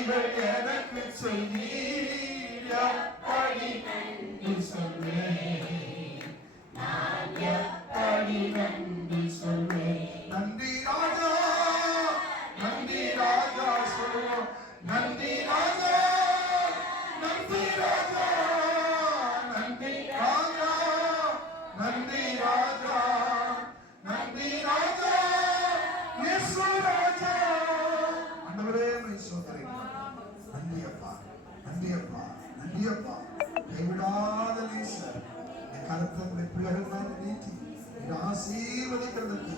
நன்மைகள் எனக்கு செய்தீர், எப்படி நன்றி சொல்வேன், நான் எப்படி நன்றி சொல்வேன். நன்றி ராஜா, நன்றி ராஜா சொல்வோம். நன்றி ராஜா, நன்றி ராஜா, நன்றி ராஜா, நன்றி ராஜா, நன்றி ராஜா, இயேசு ராஜா. ஆண்டவரே உம்மை ஸ்தோத்திரிக்கிறோம். நன்றி அப்பா, நன்றி அப்பா, நன்றி அப்பா. கைவிடாத நேசர், இந்த கருத்தை பிள்ளைகள் மேல் நீட்டி ஆசீர்வதிக்கிறதற்கு